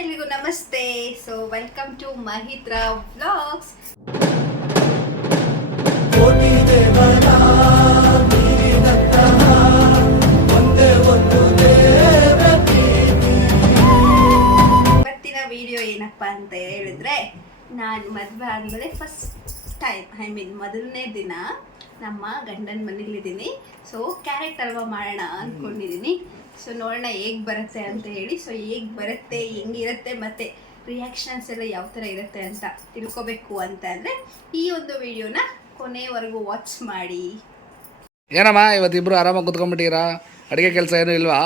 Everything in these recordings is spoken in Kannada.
ಎಲ್ರಿಗೂ ನಮಸ್ತೆ. So welcome to Mahitra vlogs. ಇವತ್ತಿನ ವಿಡಿಯೋ ಏನಪ್ಪಾ ಅಂತ ಹೇಳಿದ್ರೆ, ನಾನು ಮದುವೆ ಆದಮೇಲೆ ಫಸ್ಟ್ ಟೈಮ್ ಮೊದಲನೇ ದಿನ ನಮ್ಮ ಗಂಡನ ಮನೇಲಿದ್ದೀನಿ. ಸೊ ಕ್ಯಾರೆಟ್ ಹಲ್ವಾ ಮಾಡೋಣ ಅಂದ್ಕೊಂಡಿದ್ದೀನಿ. ಸೊ ನೋಡೋಣ ಹೇಗೆ ಬರುತ್ತೆ ಅಂತ ಹೇಳಿ. ಸೊ ಹೇಗೆ ಬರುತ್ತೆ, ಹೆಂಗಿರುತ್ತೆ, ಮತ್ತು ರಿಯಾಕ್ಷನ್ಸ್ ಎಲ್ಲ ಯಾವ ಥರ ಇರುತ್ತೆ ಅಂತ ತಿಳ್ಕೊಬೇಕು ಅಂತ ಅಂದರೆ ಈ ಒಂದು ವಿಡಿಯೋನ ಕೊನೆವರೆಗೂ ವಾಚ್ ಮಾಡಿ. ಏನಮ್ಮ ಇವತ್ತಿಬ್ರು ಆರಾಮಾಗಿ ಕುತ್ಕೊಂಡ್ಬಿಟ್ಟಿರಾ? ಅಡುಗೆ ಕೆಲಸ ಏನೂ ಇಲ್ವಾ?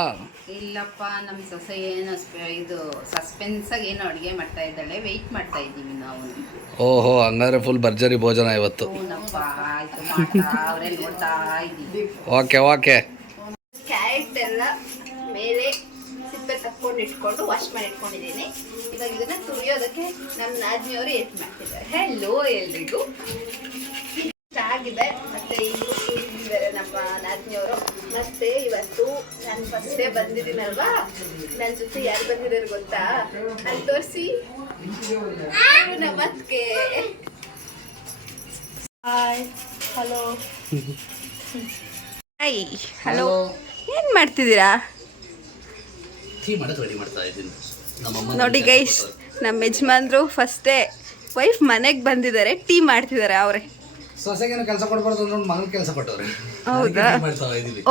ಇಲ್ಲಪ್ಪ, ನಮ್ಮ ಸೊಸೆ ಏನು ಇದು ಸಸ್ಪೆನ್ಸಾಗಿ ಏನೋ ಅಡುಗೆ ಮಾಡ್ತಾ ಇದ್ದಾಳೆ, ವೆಯ್ಟ್ ಮಾಡ್ತಾ ಇದ್ದೀವಿ ನಾವು. ಓಹೋ, ಹಂಗಾದ್ರೆ ಫುಲ್ ಭರ್ಜರಿ ಭೋಜನ ಇವತ್ತು. ಹೂನಪ್ಪ, ಆಯಿತು, ಮಾಡ್ತಾ ಅವರೇ ನೋಡ್ತಾ ಇದ್ದೀವಿ. Okay okay. ಕ್ಯಾರೆಟ್ ಎಲ್ಲ ಮೇಲೆ ಸಿಪ್ಪೆ ತಕ್ಕೊಂಡು ಇಟ್ಕೊಂಡು ವಾಶ್ ಮಾಡಿ ಇಟ್ಕೊಂಡಿದ್ದೀನಿ. ಇವಾಗ ಇದನ್ನು ತುರಿಯೋದಕ್ಕೆ ನಮ್ಮ ನಾದಿನಿಯವರು ಹೆಲ್ಪ್ ಮಾಡ್ತಿದ್ದಾರೆ. ಹೆಲೋ ಎಲ್ರಿಗೂ. ಆಗಿದೆ ಮತ್ತು ಇನ್ನು ಇದ್ದಾರೆ ನಮ್ಮ ನಾದಿನಿಯವರು. ಮತ್ತು ಇವತ್ತು ನಾನು ಫಸ್ಟೇ ಬಂದಿದ್ದೀನಲ್ವಾ, ನನ್ನ ಜೊತೆ ಯಾರು ಬಂದಿದ್ದಾರೆ ಗೊತ್ತಾ? ಅಲ್ಲಿ ತೋರಿಸಿ, ನಮಸ್ತೆ. Hi, hello. Hi, hello. ಏನು ಮಾಡ್ತಿದ್ದೀರಾ? ನೋಡಿ ಗೈಸ್, ನಮ್ಮ ಯಜಮಾನ್ರು ಫಸ್ಟೇ ವೈಫ್ ಮನೆಗೆ ಬಂದಿದ್ದಾರೆ, ಟೀ ಮಾಡ್ತಿದ್ದಾರೆ ಅವರೇ. ಸೊಸೆಗೇನು ಕೆಲಸ ಕೊಡಬಾರ್ದು ಅಂದ್ರೆ ಮಗನ ಕೆಲಸ ಕೊಟ್ಟವ್ರೆ. ಹೌದಾ?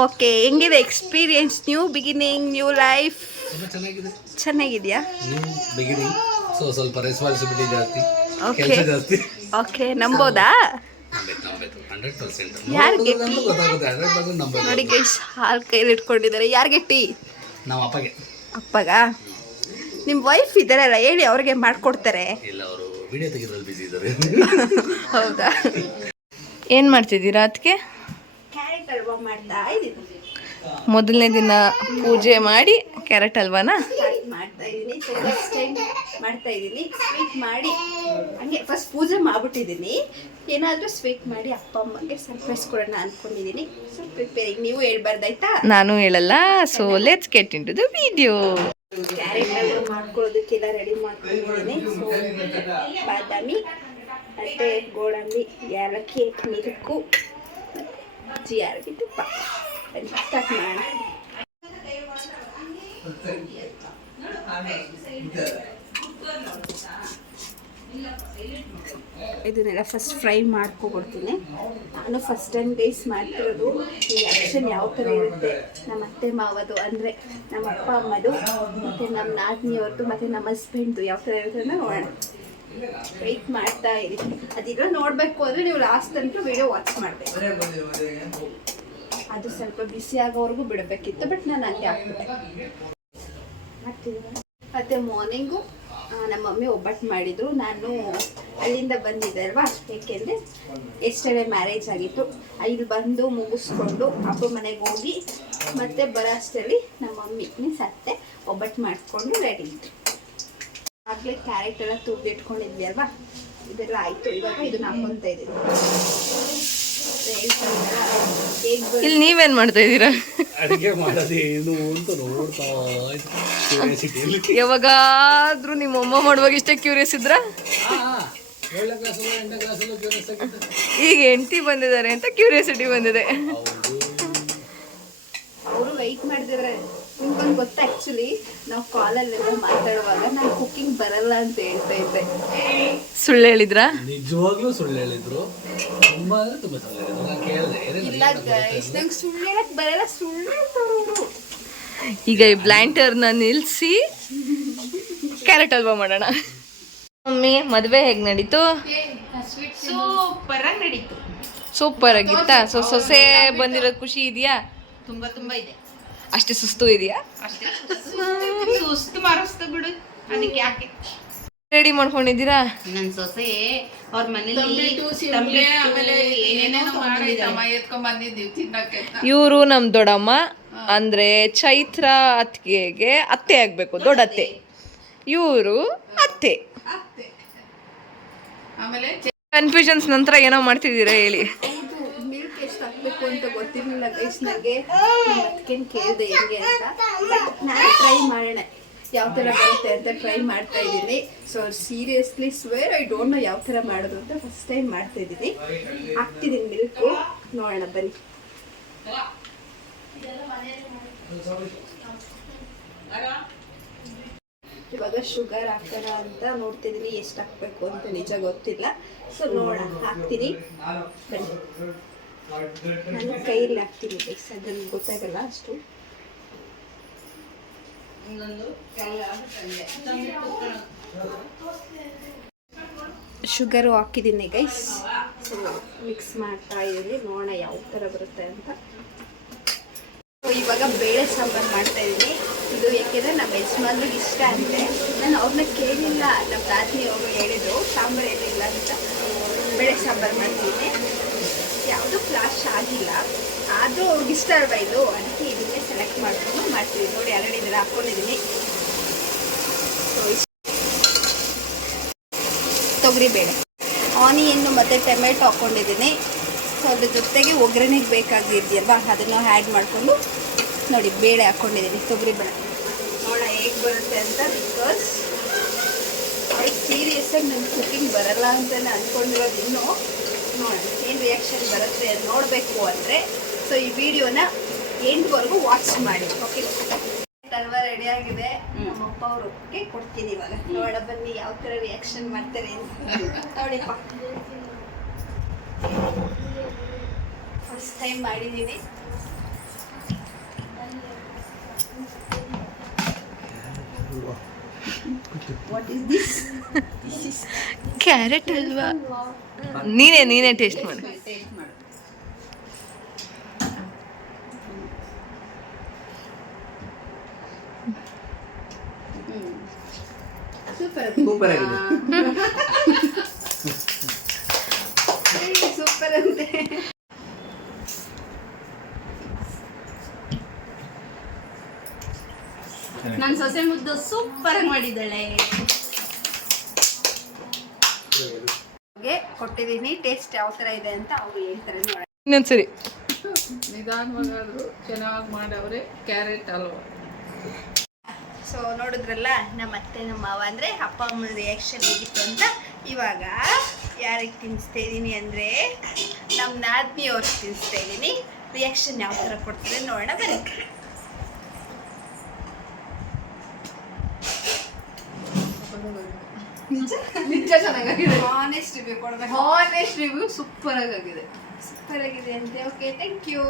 ಓಕೆ, ಹೆಂಗಿದೆ experience? New beginning, new life. ಚೆನ್ನಾಗಿದೆ. ಚೆನ್ನಾಗಿದೆಯಾ? New beginning. ಸೊ ಸ್ವಲ್ಪ ರೆಸ್ಪಾನ್ಸಿಬಿಲಿಟಿ ಜಾಸ್ತಿ, ಓಕೆ ಕೆಲಸ ಜಾಸ್ತಿ. ಓಕೆ, ನಂಬೋದಾ? 100%. ಯಾರಿಗೆ ಟೀ? ಗೊತ್ತಾಗುತ್ತೆ, 100% ನಂಬೋದು. ನೋಡಿ ಗೈಸ್, ಹಾಲು ಕೈಲಿ ಇಟ್ಕೊಂಡಿದ್ದಾರೆ. ಯಾರಿಗೆ ಟೀ? ನಮ್ಮ ಅಪ್ಪಗೆ. ಅಪ್ಪಗ? ನಿಮ್ಮ ವೈಫ್ ಇದ್ದಾರಲ್ಲ, ಹೇಳಿ, ಅವ್ರಿಗೆ ಮಾಡ್ಕೊಡ್ತಾರೆ. ಇಲ್ಲ, ಅವರು ವಿಡಿಯೋ ತೆಗೆದ್ರಲ್ಲಿ ಬಿಸಿ ಇದ್ದಾರೆ. ಹೌದಾ? ಏನು ಮಾಡ್ತಿದ್ದೀರಾ ಅದಕ್ಕೆ? ಕ್ಯಾರೆಟ್ ಹಲ್ವಾ ಮಾಡ್ತಾ ಇದ್ದೀನಿ. ಮೊದಲನೇ ದಿನ ಪೂಜೆ ಮಾಡಿ ಕ್ಯಾರೆಟ್ ಹಲ್ವಾನ ಮಾಡ್ತಾ ಇದ್ದೀನಿ. ಸೊ ಫಸ್ಟ್ ಟೈಮ್ ಮಾಡ್ತಾ ಇದ್ದೀನಿ. ಸ್ವೀಟ್ ಮಾಡಿ ಹಂಗೆ ಫಸ್ಟ್ ಪೂಜೆ ಮಾಡ್ಬಿಟ್ಟಿದ್ದೀನಿ. ಏನಾದರೂ ಸ್ವೀಟ್ ಮಾಡಿ ಅಪ್ಪ ಅಮ್ಮಗೆ ಸರ್ಪ್ರೈಸ್ ಕೊಡೋಣ ಅಂದ್ಕೊಂಡಿದ್ದೀನಿ. ಸೊ ಪ್ರಿಪೇರಿಂಗ್ ನೀವು ಹೇಳ್ಬಾರ್ದಾಯ್ತಾ? ನಾನು ಹೇಳಲ್ಲ. So let's get into the video. Carrot halwa ಮಾಡ್ಕೊಳ್ಳೋದಕ್ಕೆಲ್ಲ ರೆಡಿ ಮಾಡ್ಕೊಂಡಿದ್ದೀನಿ. ಸೊ ಬಾದಾಮಿ ಮತ್ತು ಗೋಡಂಬಿ, ಏಲಕ್ಕಿ, ಮಿಲ್ಕು, ಜಿಯಾರ್ಗಿ, ತುಪ್ಪ. ಸ್ಟಾರ್ಟ್ ಮಾಡೋಣ. ಇದನ್ನೆಲ್ಲ ಫಸ್ಟ್ ಫ್ರೈ ಮಾಡ್ಕೊಬಿಡ್ತೀನಿ. ನಾನು ಫಸ್ಟ್ ಟೈಮ್ ಗೈಸ್ ಮಾಡ್ತಿರೋದು. ಈ ಆ್ಯಕ್ಷನ್ ಯಾವ ಥರ ಇರುತ್ತೆ, ನಮ್ಮ ಅತ್ತೆ ಮಾವದು ಅಂದರೆ ನಮ್ಮ ಅಪ್ಪ ಅಮ್ಮದು, ಮತ್ತು ನಮ್ಮ ನಾದಿನಿಯವ್ರದ್ದು, ಮತ್ತು ನಮ್ಮ ಹಸ್ಬೆಂಡ್ದು ಯಾವ ಥರ ಇರುತ್ತೆ ಅಂತ ನೋಡೋಣ. ವೆಯ್ಟ್ ಮಾಡ್ತಾ ಇದ್ದೀನಿ. ಅದೆಲ್ಲ ನೋಡಬೇಕು ಅಂದರೆ ನೀವು ಲಾಸ್ಟ್ ತನಕ ವಿಡಿಯೋ ವಾಚ್ ಮಾಡಬೇಕು. ಅದು ಸ್ವಲ್ಪ ಬಿಸಿ ಆಗೋವರೆಗೂ ಬಿಡಬೇಕಿತ್ತು, ಬಟ್ ನಾನು ಹಂಗೆ ಹಾಕ್ಬಿಟ್ಟೆ. ಮತ್ತು ಮಾರ್ನಿಂಗು ನಮ್ಮ ಮಮ್ಮಿ ಒಬ್ಬಟ್ಟು ಮಾಡಿದರು. ನಾನು ಅಲ್ಲಿಂದ ಬಂದಿದ್ದೆ ಅಲ್ವಾ, ಏಕೆಂದರೆ ಎಸ್ಟರ್ಡೇ ಮ್ಯಾರೇಜ್ ಆಗಿತ್ತು. ಇಲ್ಲಿ ಬಂದು ಮುಗಿಸ್ಕೊಂಡು ಅಪ್ಪ ಮನೆಗೆ ಹೋಗಿ ಮತ್ತೆ ಬರೋ ಅಷ್ಟರಲ್ಲಿ ನಮ್ಮ ಮಮ್ಮಿ ಸತ್ತೆ ಒಬ್ಬಟ್ಟು ಮಾಡಿಸ್ಕೊಂಡು ರೆಡಿ ಇತ್ತು. ಆಗಲೇ ಕ್ಯಾರೆಟ್ ಎಲ್ಲ ತುರಿದಿಟ್ಕೊಂಡಿದ್ವಿ ಅಲ್ವಾ, ಇದೆಲ್ಲ ಆಯಿತು. ಇವಾಗ ಇದನ್ನ ಹಾಕ್ಕೊತಾ ಇದ್ದೀನಿ. ಇಲ್ಲಿ ನೀವೇನು ಮಾಡ್ತಾ ಇದ್ದೀರಾ? ಅಡುಗೆ ಮಾಡೋದೇನು ಅಂತ ನೋಡ್ತಾ ಯಾವಾಗಾದ್ರೂ ನಿಮ್ಮ ಅಮ್ಮ ಮಾಡುವಾಗ ಇಷ್ಟೇ ಕ್ಯೂರಿಯಸ್ ಇದ್ರ? ಈಗ ಹೆಂಡತಿ ಬಂದಿದ್ದಾರೆ ಅಂತ ಕ್ಯೂರಿಯಾಸಿಟಿ ಬಂದಿದೆ. ಅವರು ವೆಯ್ಟ್ ಮಾಡ್ತಿದ್ರೆ. ನಿಮ್ಗೊಂದು ಗೊತ್ತಾ, ಆ್ಯಕ್ಚುಲಿ ನಾವು ಕಾಲಲ್ಲೆಲ್ಲ ಮಾತಾಡುವಾಗ ನಾನು ಕುಕ್ಕಿಂಗ್ ಬರಲ್ಲ ಅಂತ ಹೇಳ್ತಾ ಇದ್ದೆ. ಸುಳ್ಳು ಹೇಳಿದ್ರಾ? ನಿಜವಾಗ್ಲೂ ಸುಳ್ಳು ಹೇಳಿದ್ರು. ತುಂಬಾ ಅಂದ್ರೆ ತುಂಬಾ ಸುಳ್ಳು ಹೇಳಿದ್ರು. ನಾನು ಕೇಳಿದೆ, ಇಲ್ಲ ಗೈಸ್, ನಂಗೆ ಸುಳ್ಳು ಹೇಳಕ್ ಬರಲ್ಲ, ಸುಳ್ಳು ಹೇಳ್ತಾರೆ ಅವರು. ಈಗ ಈ ಬ್ಲ್ಯಾಂಟರ್ನ ನಿಲ್ಲಿಸಿ ಕ್ಯಾರೆಟ್ ಹಲ್ವಾ ಮಾಡೋಣ. ಮಮ್ಮಿ, ಮದುವೆ ಹೇಗೆ ನಡೀತು? ಸೂಪರ್ ಆಗಿ ನಡೀತು. ಸೂಪರ್ ಆಗಿತ್ತಾ? ಸೊ ಸೊಸೆ ಬಂದಿರೋದು ಖುಷಿ ಇದೆಯಾ? ತುಂಬ ಇದೆ. ಅಷ್ಟೇ ಸುಸ್ತು ಇದೆಯಾ? ಅಷ್ಟೇ ಸುಸ್ತು ಮಾರಿಸ್ತು ಬಿಡು, ಅದಕ್ಕೆ ಯಾಕೆ. ರೆಡಿ ಮಾಡ್ಕೊಂಡಿದ್ದೀರಾ? ನನ್ನ ಸೊಸೆ ಅವ್ರ ಮನೇಲಿ ಇವರು ನಮ್ಮ ದೊಡ್ಡಮ್ಮ ಅಂದ್ರೆ ಚೈತ್ರ ಅತ್ತಿಗೆಗೆ ಅತ್ತೆ ಆಗ್ಬೇಕು, ದೊಡ್ಡ ಅತ್ತೆ. ಇವರು ಅತ್ತೆ. ಕನ್ಫ್ಯೂಷನ್ಸ್ ನಂತರ ಏನೋ ಮಾಡ್ತಿದ್ದೀರಾ ಹೇಳಿ. ಮಿಲ್ಕ್ ಎಷ್ಟು ಹಾಕ್ಬೇಕು ಅಂತ ಗೊತ್ತಿರಲಿಲ್ಲ ಗೈಸ್ ನನಗೆ. ಅದಕ್ಕೇನು ಕೇಳಿದೆ ಹೆಂಗೆ ಅಂತ. ಬಟ್ ನಾನು ಟ್ರೈ ಮಾಡೋಣ. ಯಾವ ಥರ ಬರುತ್ತೆ ಅಂತ ಟ್ರೈ ಮಾಡ್ತಾ ಇದ್ದೀನಿ. So seriously square I don't know ಯಾವ ಥರ ಮಾಡೋದು ಅಂತ ಫಸ್ಟ್ ಟೈಮ್ ಮಾಡ್ತಾ ಇದ್ದೀನಿ. ಹಾಕ್ತಿದ್ದೀನಿ ಮಿಲ್ಕು, ನೋಡೋಣ ಬನ್ನಿ. ಇವಾಗ ಶುಗರ್ ಹಾಕೋಣ ಅಂತ ನೋಡ್ತಿದ್ದೀನಿ, ಎಷ್ಟು ಹಾಕ್ಬೇಕು ಅಂತ ನಿಜ ಗೊತ್ತಿಲ್ಲ. ಸೊ ನೋಡೋಣ, ಹಾಕ್ತೀನಿ ಬನ್ನಿ. ನಾನು ಕೈಯಲ್ಲಿ ಹಾಕ್ತೀನಿ ಗೈಸ್, ಅದನ್ನು ಗೊತ್ತಾಗಲ್ಲ ಅಷ್ಟು. ಶುಗರು ಹಾಕಿದ್ದೀನಿ ಗೈಸ್. ಸೊ ಮಿಕ್ಸ್ ಮಾಡ್ತಾ ಇದ್ದೀನಿ, ನೋಡೋಣ ಯಾವ ಥರ ಬರುತ್ತೆ ಅಂತ. ಇವಾಗ ಬೇಳೆ ಸಾಂಬಾರು ಮಾಡ್ತಾ ಇದ್ದೀನಿ. ಇದು ಯಾಕೆಂದರೆ ನಮ್ಮ ಯಜಮಾನ್ರಿಗೆ ಇಷ್ಟ ಅಂತೆ. ನಾನು ಅವ್ರನ್ನ ಕೇಳಿಲ್ಲ, ನಮ್ಮ ತಾತನಿ ಅವರು ಹೇಳಿದ್ರು ಸಾಂಬಾರು ಏನಿಲ್ಲ ಅಂತ. ಬೇಳೆ ಸಾಂಬಾರು ಮಾಡ್ತೀನಿ, ಯಾವುದು ಫ್ಲಾಶ್ ಆಗಿಲ್ಲ, ಆದರೂ ಅವ್ರಿಗೆ ಇಷ್ಟ ಅಲ್ವಾ ಇದು, ಅದಕ್ಕೆ ಇದನ್ನೇ ಸೆಲೆಕ್ಟ್ ಮಾಡಿಕೊಂಡು ಮಾಡ್ತೀವಿ. ನೋಡಿ ಆಲ್ರೆಡಿ ಇದೆಲ್ಲ ಹಾಕ್ಕೊಂಡಿದ್ದೀನಿ. ತೊಗರಿಬೇಳೆ, ಆನಿಯನ್ನು ಮತ್ತು ಟೊಮೆಟೊ ಹಾಕ್ಕೊಂಡಿದ್ದೀನಿ. ಸೊ ಅದ್ರ ಜೊತೆಗೆ ಒಗ್ಗರಣೆಗೆ ಬೇಕಾಗಿದೆಯಲ್ವಾ ಅದನ್ನು ಆ್ಯಡ್ ಮಾಡಿಕೊಂಡು ನೋಡಿ ಬೇಳೆ ಹಾಕ್ಕೊಂಡಿದ್ದೀನಿ, ತೊಗರಿಬೇಳೆ. ನೋಡೋಣ ಹೇಗೆ ಬರುತ್ತೆ ಅಂತ. ಬಿಕಾಸ್ ಅವ್ರಿಗೆ ಸೀರಿಯಸ್ಸಾಗಿ ನನ್ನ ಕುಕಿಂಗ್ ಬರಲ್ಲ ಅಂತ ಅಂದ್ಕೊಂಡಿರೋದು. ಇನ್ನೂ ನೋಡೋಣ ಏನು ರಿಯಾಕ್ಷನ್ ಬರುತ್ತೆ ಅಂತ ನೋಡಬೇಕು ಅಂದರೆ ಸೊ ಈ ವಿಡಿಯೋನ ಎಂಡ್ವರೆಗೂ ವಾಚ್ ಮಾಡಿ. ಓಕೆ, ಹಲ್ವಾ ರೆಡಿ ಆಗಿದೆ. ನಮ್ಮಪ್ಪ ಅವ್ರಿಗೆ ಕೊಡ್ತೀನಿ ಇವಾಗ. ನೋಡ ಬನ್ನಿ ಯಾವ ಥರ ರಿಯಾಕ್ಷನ್ ಮಾಡ್ತಾರೆ ಅಂತ. ನೋಡಿಪ್ಪ, ಫಸ್ಟ್ ಟೈಮ್ ಮಾಡಿದ್ದೀನಿ. What is this? Carrot halwa. ನೀನೇ ಟೇಸ್ಟ್ ಮಾಡಿ. ಟೇಸ್ಟ್ ಮಾಡು. ಸೂಪರ್ ಸೂಪರ್ ಆಗಿದೆ. ಸೂಪರ್ ಅಂತೆ. ನನ್ನ ಸೊಸೆ ಮುದ್ದು ಸೂಪರ್ ಆಗಿ ಮಾಡಿದ್ದಾಳೆ. ಕೊಟ್ಟಿದ್ದೀನಿ, ಟೇಸ್ಟ್ ಯಾವ ಥರ ಇದೆ ಅಂತ ಅವ್ರು ಹೇಳ್ತಾರೆ ನೋಡಿ. ಇನ್ನೊಂದ್ಸರಿ ನಿಧಾನವಾಗಾದರೂ ಚೆನ್ನಾಗಿ ಮಾಡವ್ರೆ ಕ್ಯಾರೆಟ್ ಹಲ್ವಾ. ಸೊ ನೋಡಿದ್ರಲ್ಲ ನಮ್ಮ ಅತ್ತೆ ನಮ್ಮ ಮಾವ ಅಂದರೆ ಅಪ್ಪ ಅಮ್ಮನ ರಿಯಾಕ್ಷನ್ ಹೇಗಿತ್ತು ಅಂತ. ಇವಾಗ ಯಾರಿಗೆ ತಿನ್ನಿಸ್ತಾ ಇದ್ದೀನಿ ಅಂದರೆ ನಮ್ಮ ನಾದ್ನಿ ಅವ್ರಿಗೆ ತಿನ್ನಿಸ್ತಾ ಇದ್ದೀನಿ. ರಿಯಾಕ್ಷನ್ ಯಾವ ಥರ ಕೊಡ್ತಾರೆ ನೋಡೋಣ ಬನ್ನಿ. ನಿಜ ಚೆನ್ನಾಗಿದೆ. ಆನೆಸ್ಟ್ ರಿವ್ಯೂ ಕೊಡಬೇಕು. ಹಾನೆಸ್ಟ್ ರಿವ್ಯೂ ಸೂಪರ್ ಆಗಿದೆ. ಸೂಪರ್ ಆಗಿದೆ ಅಂತೆ. Okay, thank you.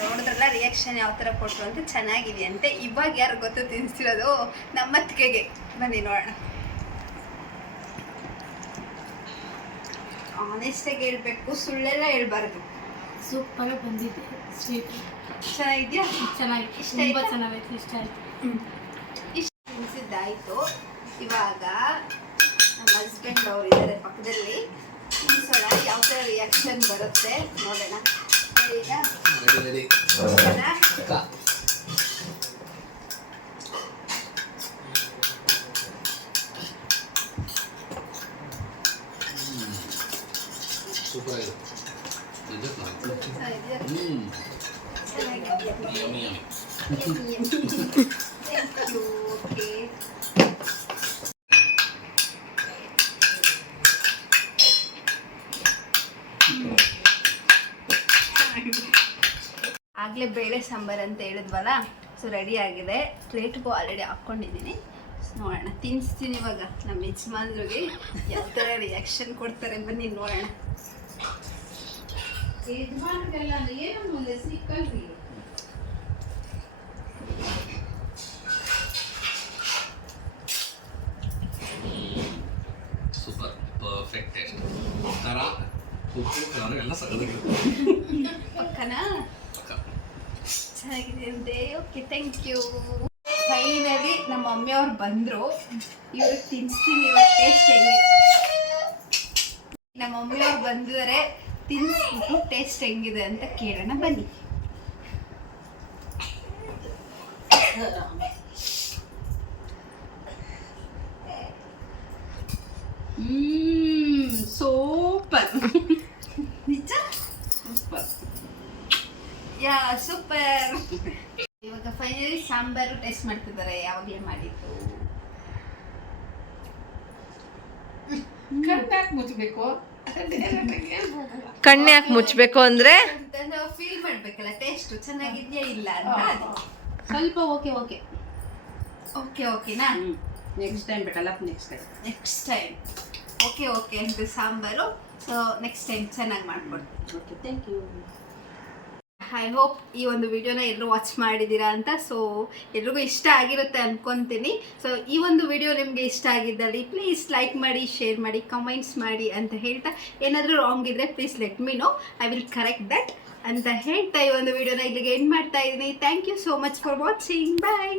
ನೋಡಿದ್ರಲ್ಲ ರಿಯಾಕ್ಷನ್ ಯಾವ ಥರ ಕೊಟ್ಟರು ಅಂತ. ಚೆನ್ನಾಗಿದೆ ಅಂತೆ. ಇವಾಗ ಯಾರು ಗೊತ್ತು ತಿನ್ನಿಸ್ತಿರೋದು? ನಮ್ಮ ಅತ್ತಿಗೆಗೆ. ಬನ್ನಿ ನೋಡೋಣ. ಆನೆಸ್ಟಾಗಿ ಹೇಳ್ಬೇಕು, ಸುಳ್ಳೆಲ್ಲ ಹೇಳ್ಬಾರ್ದು. ಸೂಪರ್ ಬಂದಿದೆ. ಸ್ವೀಟ್ ಚೆನ್ನಾಗಿದ್ಯಾ? ಚೆನ್ನಾಗಿತ್ತು, ಇಷ್ಟ ತುಂಬ ಆಯ್ತಾ? ಚೆನ್ನಾಗೈತೆ, ಇಷ್ಟ ಆಯ್ತು. ಇಷ್ಟು ತಿನ್ಸಿದ್ದಾಯಿತು. ಇವಾಗ ನಮ್ಮ ಹಸ್ಬೆಂಡ್ ಅವರು ಇದ್ದಾರೆ ಪಕ್ಕದಲ್ಲಿ. ತಿನ್ಸೋಣ, ಯಾವ ಥರ ರಿಯಾಕ್ಷನ್ ಬರುತ್ತೆ ನೋಡೋಣ. ಈಗ ರೆಡಿ ಸೂಪರ್ ಆಗಿದೆ. ಆಗಲೇ ಬೇಳೆ ಸಾಂಬಾರು ಅಂತ ಹೇಳಿದ್ವಲ್ಲ, ಸೊ ರೆಡಿ ಆಗಿದೆ. ಪ್ಲೇಟ್ಗೂ ಆಲ್ರೆಡಿ ಹಾಕ್ಕೊಂಡಿದ್ದೀನಿ. ನೋಡೋಣ, ತಿನ್ನಿಸ್ತೀನಿ ಇವಾಗ ನಮ್ಮ ಯಜಮಾನ್ರಿಗೆ ಯಾವ ಥರ ರಿಯಾಕ್ಷನ್ ಕೊಡ್ತಾರೆ. ಬನ್ನಿ ನೋಡೋಣ. ಯಜಮಾನ್ಗೆಲ್ಲ ಏನೋ ಮುಂದೆ ಸಿಕ್ಕಲ್ರಿ. Super, perfect taste. ಖಾರ, ಉಪ್ಪು, ಖಾರ ಎಲ್ಲ ಸಗದಾಗಿದೆ. ಪಕ್ಕನಾ ಚೆನ್ನಾಗಿದೆ ಅಂತೆ. Okay, thank you. ಫೈನಲಿ ನಮ್ಮ ಮಮ್ಮಿಯವ್ರು ಬಂದರು. ಇವ್ರಿಗೆ ತಿನ್ನಿಸ್ತೀನಿ ಇವಾಗ ಟೇಸ್ಟ್ ಹೆಂಗಿದೆ. ನಮ್ಮ ಮಮ್ಮಿಯವ್ರು ಬಂದಿದ್ದಾರೆ, ತಿನ್ನಿಸ್ಬಿಟ್ಟು ಟೇಸ್ಟ್ ಹೆಂಗಿದೆ ಅಂತ ಕೇಳೋಣ ಬನ್ನಿ. ಸೂಪರ್. ನಿಜ ಸೂಪರ್. ಯಾ ಸೂಪರ್. ಇವಾಗ ಫೈನಲಿ ಸಾಂಬಾರು ಟೇಸ್ಟ್ ಮಾಡ್ತಿದ್ದಾರೆ ಯಾವಾಗಲೇ ಮಾಡಿದ್ದು. ಕಣ್ಣು ಯಾಕೆ ಮುಚ್ಚಬೇಕು ಅಂದರೆ ನಾವು ಫೀಲ್ ಮಾಡ್ಬೇಕಲ್ಲ ಟೇಸ್ಟ್ ಚೆನ್ನಾಗಿದ್ಯಾ ಇಲ್ಲ ಅಂತ. ಸ್ವಲ್ಪ ಓಕೆ ಓಕೆ ಓಕೆ ಓಕೆನಾ? ನೆಕ್ಸ್ಟ್ ಟೈಮ್ ಬೇಕಲ್ಲ, ನೆಕ್ಸ್ಟ್ ಟೈಮ್ ಓಕೆ ಅಂತ ಸಾಂಬಾರು. ಸೊ ನೆಕ್ಸ್ಟ್ ಟೈಮ್ ಚೆನ್ನಾಗಿ ಮಾಡ್ಕೊಡ್ತೀನಿ. Okay, thank you. I hope ಈ ಒಂದು ವಿಡಿಯೋನ ಎಲ್ಲರೂ ವಾಚ್ ಮಾಡಿದ್ದೀರಾ ಅಂತ. ಸೊ ಎಲ್ರಿಗೂ ಇಷ್ಟ ಆಗಿರುತ್ತೆ ಅನ್ಕೊತೀನಿ. ಸೊ ಈ ಒಂದು ವಿಡಿಯೋ ನಿಮಗೆ ಇಷ್ಟ ಆಗಿದ್ದಲ್ಲಿ ಪ್ಲೀಸ್ ಲೈಕ್ ಮಾಡಿ, ಶೇರ್ ಮಾಡಿ, ಕಮೆಂಟ್ಸ್ ಮಾಡಿ ಅಂತ ಹೇಳ್ತಾ, ಏನಾದರೂ ರಾಂಗ್ ಇದ್ದರೆ please let me know, I will correct that ಅಂತ ಹೇಳ್ತಾ ಈ ಒಂದು ವಿಡಿಯೋನ ಇಲ್ಲಿಗೆ ಎಂಡ್ ಮಾಡ್ತಾ ಇದ್ದೀನಿ. Thank you so much for watching. Bye.